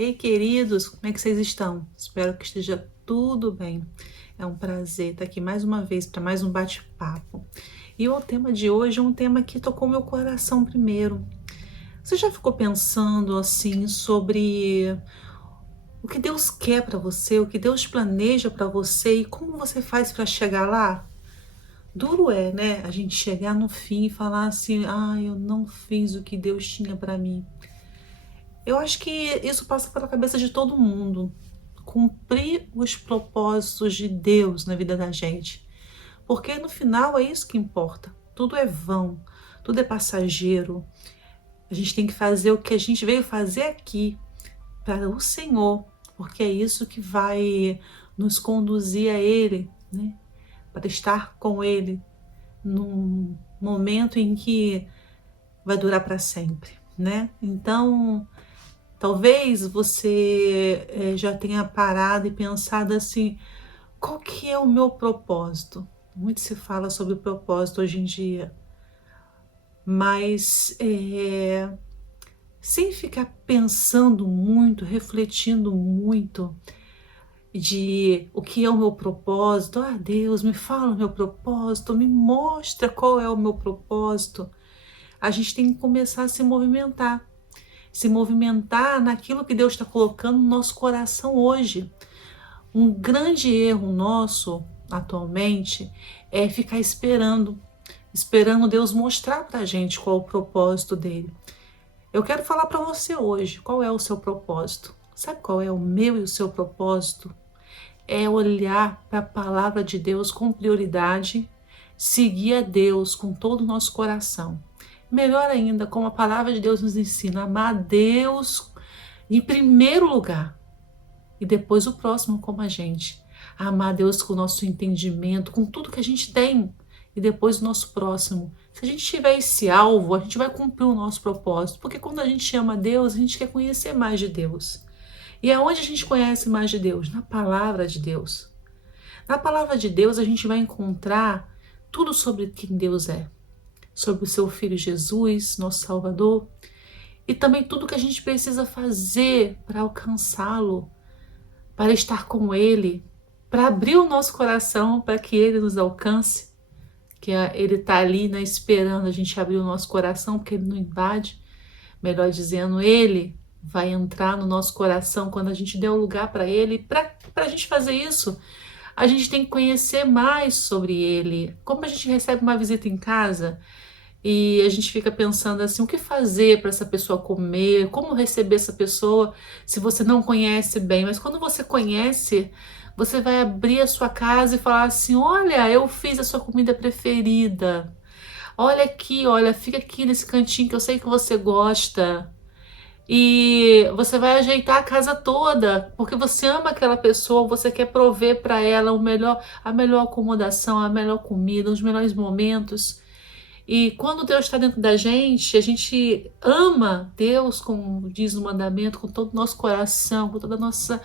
Ei, queridos, como é que vocês estão? Espero que esteja tudo bem. É um prazer estar aqui mais uma vez para mais um bate-papo. E o tema de hoje é um tema que tocou meu coração primeiro. Você já ficou pensando assim sobre o que Deus quer para você, o que Deus planeja para você e como você faz para chegar lá? Duro é, né? A gente chegar no fim e falar assim: "Ah, eu não fiz o que Deus tinha para mim". Eu acho que isso passa pela cabeça de todo mundo. Cumprir os propósitos de Deus na vida da gente. Porque no final é isso que importa. Tudo é vão, tudo é passageiro. A gente tem que fazer o que a gente veio fazer aqui para o Senhor, porque é isso que vai nos conduzir a Ele, né? Para estar com Ele num momento em que vai durar para sempre, né? Então, talvez você já tenha parado e pensado assim: qual que é o meu propósito? Muito se fala sobre o propósito hoje em dia, mas sem ficar pensando muito, refletindo muito de o que é o meu propósito. Ah, Deus, me fala o meu propósito, me mostra qual é o meu propósito. A gente tem que começar a se movimentar naquilo que Deus está colocando no nosso coração hoje. Um grande erro nosso atualmente é ficar esperando Deus mostrar para a gente qual é o propósito dele. Eu quero falar para você hoje qual é o seu propósito. Sabe qual é o meu e o seu propósito? É olhar para a palavra de Deus com prioridade, seguir a Deus com todo o nosso coração. Melhor ainda, como a palavra de Deus nos ensina, amar a Deus em primeiro lugar e depois o próximo como a gente. Amar a Deus com o nosso entendimento, com tudo que a gente tem e depois o nosso próximo. Se a gente tiver esse alvo, a gente vai cumprir o nosso propósito, porque quando a gente ama a Deus, a gente quer conhecer mais de Deus. E aonde a gente conhece mais de Deus? Na palavra de Deus. Na palavra de Deus a gente vai encontrar tudo sobre quem Deus é, sobre o seu Filho Jesus, nosso Salvador, e também tudo que a gente precisa fazer para alcançá-lo, para estar com Ele, para abrir o nosso coração para que Ele nos alcance, que Ele está ali, né, esperando a gente abrir o nosso coração, porque Ele não invade, melhor dizendo, Ele vai entrar no nosso coração quando a gente der o lugar para Ele. Para a gente fazer isso, a gente tem que conhecer mais sobre Ele. Como a gente recebe uma visita em casa e a gente fica pensando assim, o que fazer para essa pessoa comer, como receber essa pessoa se você não conhece bem. Mas quando você conhece, você vai abrir a sua casa e falar assim: olha, eu fiz a sua comida preferida. Olha aqui, olha, fica aqui nesse cantinho que eu sei que você gosta. E você vai ajeitar a casa toda, porque você ama aquela pessoa, você quer prover para ela a melhor acomodação, a melhor comida, os melhores momentos. E quando Deus está dentro da gente, a gente ama Deus, como diz no mandamento, com todo o nosso coração, com toda a nossa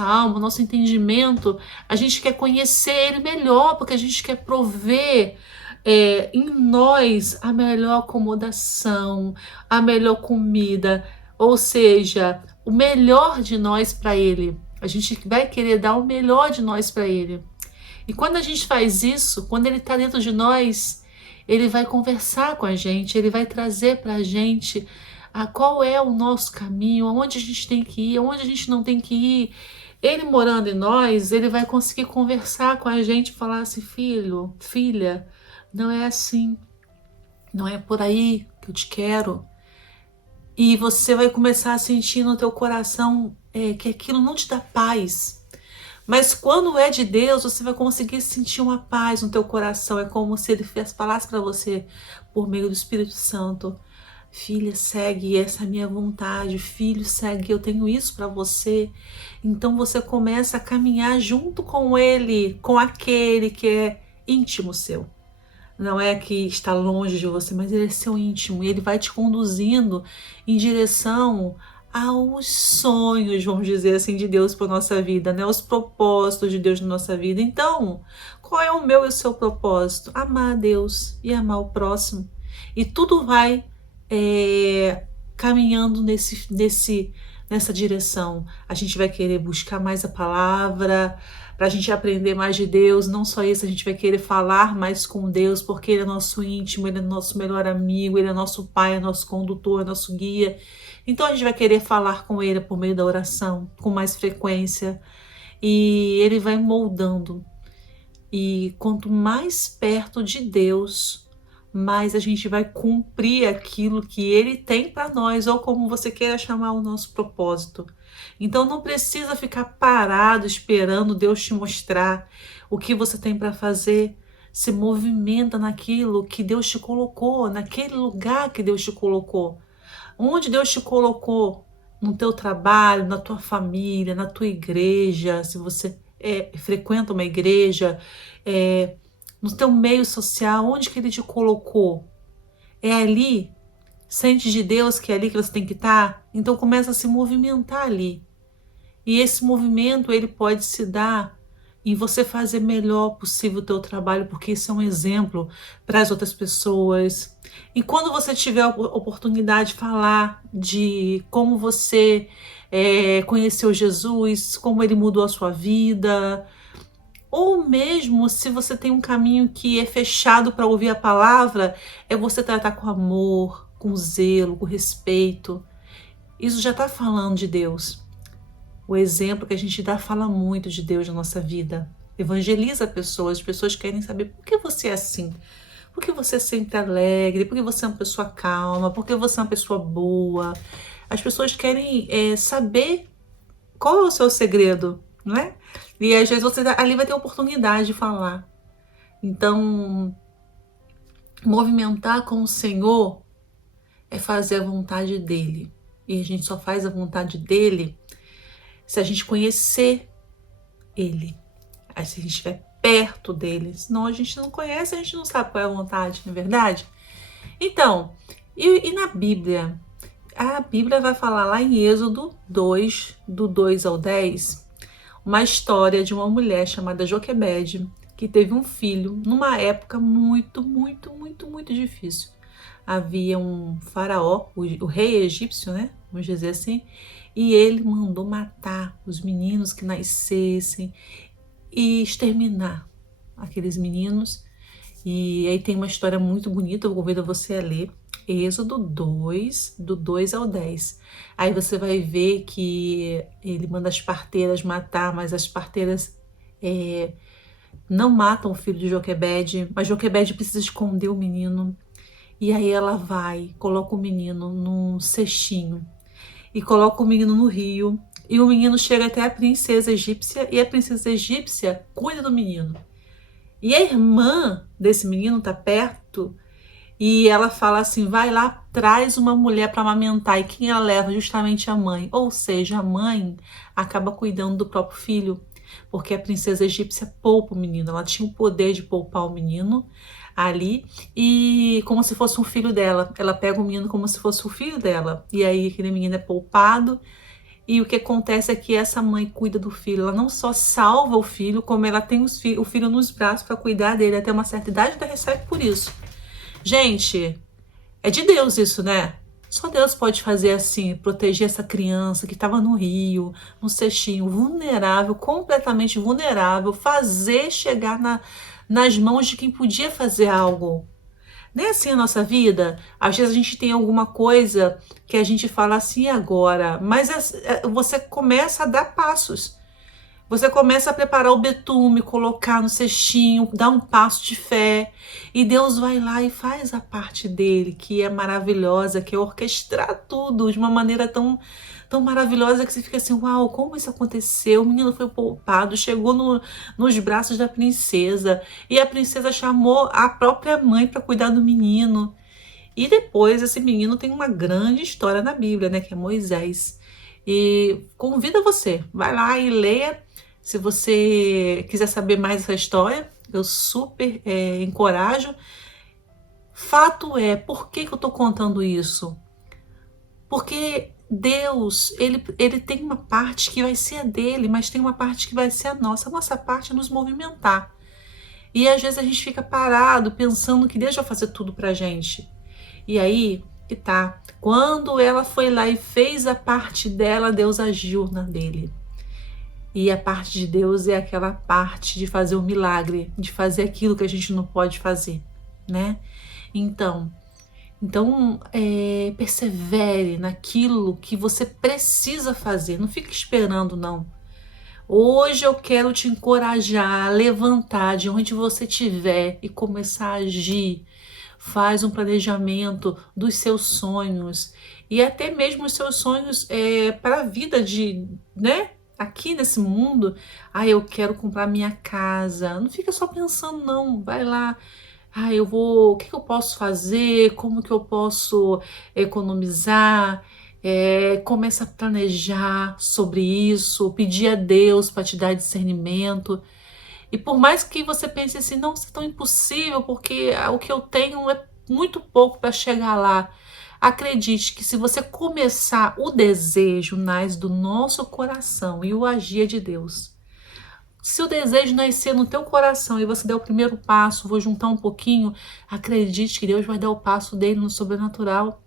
alma, nosso entendimento. A gente quer conhecer Ele melhor, porque a gente quer prover em nós a melhor acomodação, a melhor comida, ou seja, o melhor de nós para Ele. A gente vai querer dar o melhor de nós para Ele. E quando a gente faz isso, quando Ele está dentro de nós, Ele vai conversar com a gente, Ele vai trazer para a gente qual é o nosso caminho, aonde a gente tem que ir, aonde a gente não tem que ir. Ele morando em nós, Ele vai conseguir conversar com a gente, falar assim: filho, filha, não é assim, não é por aí que eu te quero. E você vai começar a sentir no teu coração que aquilo não te dá paz. Mas quando é de Deus, você vai conseguir sentir uma paz no teu coração. É como se Ele falasse para você, por meio do Espírito Santo: filha, segue, essa é a minha vontade. Filho, segue, eu tenho isso para você. Então você começa a caminhar junto com Ele, com aquele que é íntimo seu. Não é que está longe de você, mas Ele é seu íntimo. E Ele vai te conduzindo em direção aos sonhos, vamos dizer assim, de Deus para nossa vida, né? Os propósitos de Deus na nossa vida. Então, qual é o meu e o seu propósito? Amar a Deus e amar o próximo. E tudo vai caminhando nessa direção. A gente vai querer buscar mais a palavra, para a gente aprender mais de Deus. Não só isso, a gente vai querer falar mais com Deus, porque Ele é nosso íntimo, Ele é nosso melhor amigo, Ele é nosso Pai, é nosso condutor, é nosso guia. Então a gente vai querer falar com Ele por meio da oração, com mais frequência, e Ele vai moldando. E quanto mais perto de Deus, mais a gente vai cumprir aquilo que Ele tem para nós, ou como você queira chamar o nosso propósito. Então não precisa ficar parado esperando Deus te mostrar o que você tem para fazer. Se movimenta naquilo que Deus te colocou, naquele lugar que Deus te colocou. Onde Deus te colocou, no teu trabalho, na tua família, na tua igreja, se você frequenta uma igreja, no teu meio social, onde que Ele te colocou? É ali? Sente de Deus que é ali que você tem que estar? Então começa a se movimentar ali. E esse movimento, ele pode se dar em você fazer melhor possível o teu trabalho, porque isso é um exemplo para as outras pessoas. E quando você tiver a oportunidade de falar de como você conheceu Jesus, como Ele mudou a sua vida, ou mesmo se você tem um caminho que é fechado para ouvir a palavra, é você tratar com amor, com zelo, com respeito. Isso já está falando de Deus. O exemplo que a gente dá fala muito de Deus na nossa vida. Evangeliza pessoas, as pessoas querem saber por que você é assim. Por que você é sempre alegre, por que você é uma pessoa calma, por que você é uma pessoa boa. As pessoas querem saber qual é o seu segredo, não é? E às vezes você ali vai ter a oportunidade de falar. Então, movimentar com o Senhor é fazer a vontade dEle. E a gente só faz a vontade dEle se a gente conhecer Ele, aí se a gente estiver perto dele. Senão a gente não conhece, a gente não sabe qual é a vontade, não é verdade? Então, e na Bíblia? A Bíblia vai falar lá em Êxodo 2, do 2 ao 10, uma história de uma mulher chamada Joquebede, que teve um filho numa época muito, muito, muito, muito difícil. Havia um faraó, o rei egípcio, né? Vamos dizer assim, e ele mandou matar os meninos que nascessem e exterminar aqueles meninos. E aí tem uma história muito bonita, eu convido você a ler. Êxodo 2, do 2 ao 10. Aí você vai ver que ele manda as parteiras matar, mas as parteiras não matam o filho de Joquebede, mas Joquebede precisa esconder o menino. E aí ela vai, coloca o menino num cestinho e coloca o menino no rio. E o menino chega até a princesa egípcia e a princesa egípcia cuida do menino. E a irmã desse menino tá perto e ela fala assim, vai lá, traz uma mulher para amamentar. E quem ela leva? Justamente a mãe. Ou seja, a mãe acaba cuidando do próprio filho, porque a princesa egípcia poupa o menino. Ela tinha o poder de poupar o menino ali, e como se fosse um filho dela. Ela pega o menino como se fosse o filho dela. E aí aquele menino é poupado. E o que acontece é que essa mãe cuida do filho. Ela não só salva o filho, como ela tem o filho nos braços para cuidar dele até uma certa idade, ainda recebe por isso. Gente, é de Deus isso, né? Só Deus pode fazer assim, proteger essa criança que estava no rio, no cestinho, vulnerável, completamente vulnerável, fazer chegar nas mãos de quem podia fazer algo. Não é assim a nossa vida? Às vezes a gente tem alguma coisa que a gente fala assim agora, mas você começa a dar passos. Você começa a preparar o betume, colocar no cestinho, dar um passo de fé. E Deus vai lá e faz a parte dele, que é maravilhosa, que é orquestrar tudo de uma maneira tão, tão maravilhosa que você fica assim, uau, como isso aconteceu? O menino foi poupado, chegou nos braços da princesa. E a princesa chamou a própria mãe para cuidar do menino. E depois esse menino tem uma grande história na Bíblia, né, que é Moisés. E convido você, vai lá e leia. Se você quiser saber mais dessa história, eu super encorajo. Fato é, por que eu estou contando isso? Porque Deus, ele tem uma parte que vai ser a dele, mas tem uma parte que vai ser a nossa. A nossa parte é nos movimentar. E às vezes a gente fica parado pensando que Deus vai fazer tudo pra gente. E aí, que tá. Quando ela foi lá e fez a parte dela, Deus agiu na dele. E a parte de Deus é aquela parte de fazer o milagre, de fazer aquilo que a gente não pode fazer, né? Então, persevere naquilo que você precisa fazer. Não fique esperando, não. Hoje eu quero te encorajar a levantar de onde você estiver e começar a agir. Faz um planejamento dos seus sonhos e até mesmo os seus sonhos para a vida né? Aqui nesse mundo. Eu quero comprar minha casa. Não fica só pensando, não. Vai lá. O que que eu posso fazer? Como que eu posso economizar? Começa a planejar sobre isso, pedir a Deus para te dar discernimento. E por mais que você pense assim, não, isso é tão impossível, porque o que eu tenho é muito pouco para chegar lá. Acredite que se você começar, o desejo nasce do nosso coração e o agir é de Deus. Se o desejo nascer no teu coração e você der o primeiro passo, vou juntar um pouquinho, acredite que Deus vai dar o passo dele no sobrenatural.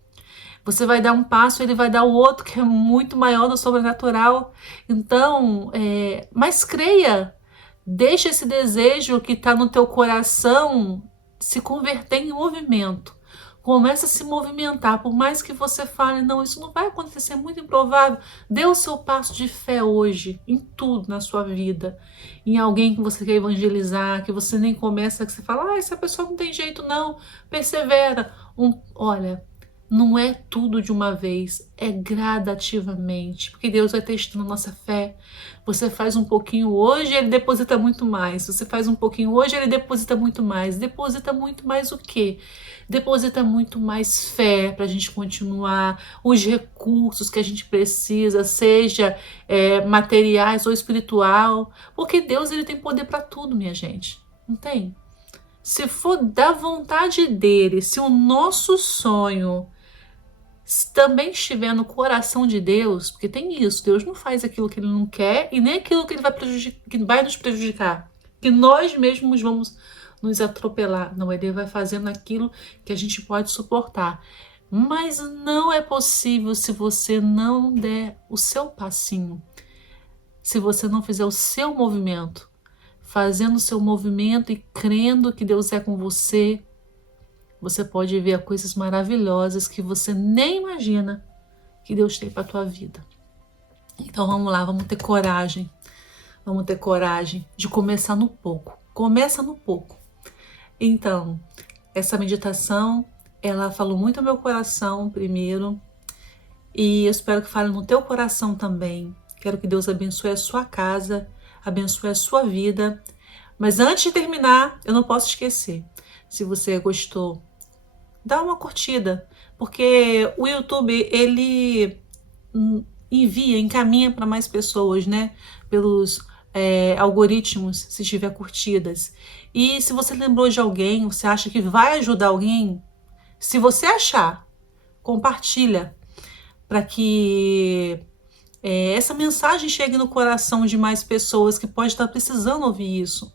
Você vai dar um passo, ele vai dar o outro que é muito maior do sobrenatural. Então, mas creia, deixa esse desejo que está no teu coração se converter em movimento. Começa a se movimentar, por mais que você fale, não, isso não vai acontecer, é muito improvável. Dê o seu passo de fé hoje, em tudo na sua vida. Em alguém que você quer evangelizar, que você nem começa, que você fala, essa pessoa não tem jeito não, persevera. Olha, não é tudo de uma vez, é gradativamente, porque Deus vai testando a nossa fé. Você faz um pouquinho hoje, Ele deposita muito mais. Você faz um pouquinho hoje, Ele deposita muito mais. Deposita muito mais o quê? Deposita muito mais fé para a gente continuar, os recursos que a gente precisa, seja materiais ou espiritual, porque Deus ele tem poder para tudo, minha gente, não tem? Se for da vontade dele, se o nosso sonho também estiver no coração de Deus, porque tem isso, Deus não faz aquilo que ele não quer e nem aquilo que ele que vai nos prejudicar, que nós mesmos vamos nos atropelar. Não, ele vai fazendo aquilo que a gente pode suportar. Mas não é possível se você não der o seu passinho, se você não fizer o seu movimento, fazendo o seu movimento e crendo que Deus é com você. Você pode ver coisas maravilhosas que você nem imagina que Deus tem para a tua vida. Então vamos lá, vamos ter coragem. Vamos ter coragem de começar no pouco. Começa no pouco. Então, essa meditação, ela falou muito ao meu coração primeiro. E eu espero que fale no teu coração também. Quero que Deus abençoe a sua casa, abençoe a sua vida. Mas antes de terminar, eu não posso esquecer. Se você gostou, dá uma curtida, porque o YouTube, ele encaminha para mais pessoas, né? Pelos algoritmos, se tiver curtidas. E se você lembrou de alguém, você acha que vai ajudar alguém, se você achar, compartilha, para que essa mensagem chegue no coração de mais pessoas que podem estar precisando ouvir isso.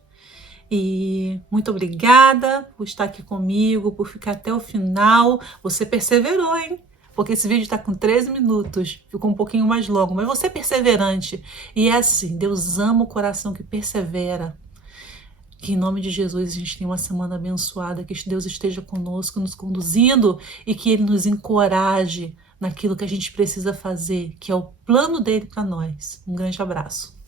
E muito obrigada por estar aqui comigo, por ficar até o final. Você perseverou, hein? Porque esse vídeo está com 13 minutos, ficou um pouquinho mais longo, mas você é perseverante. E é assim, Deus ama o coração que persevera. Que em nome de Jesus a gente tenha uma semana abençoada, que Deus esteja conosco, nos conduzindo e que Ele nos encoraje naquilo que a gente precisa fazer, que é o plano dele para nós. Um grande abraço.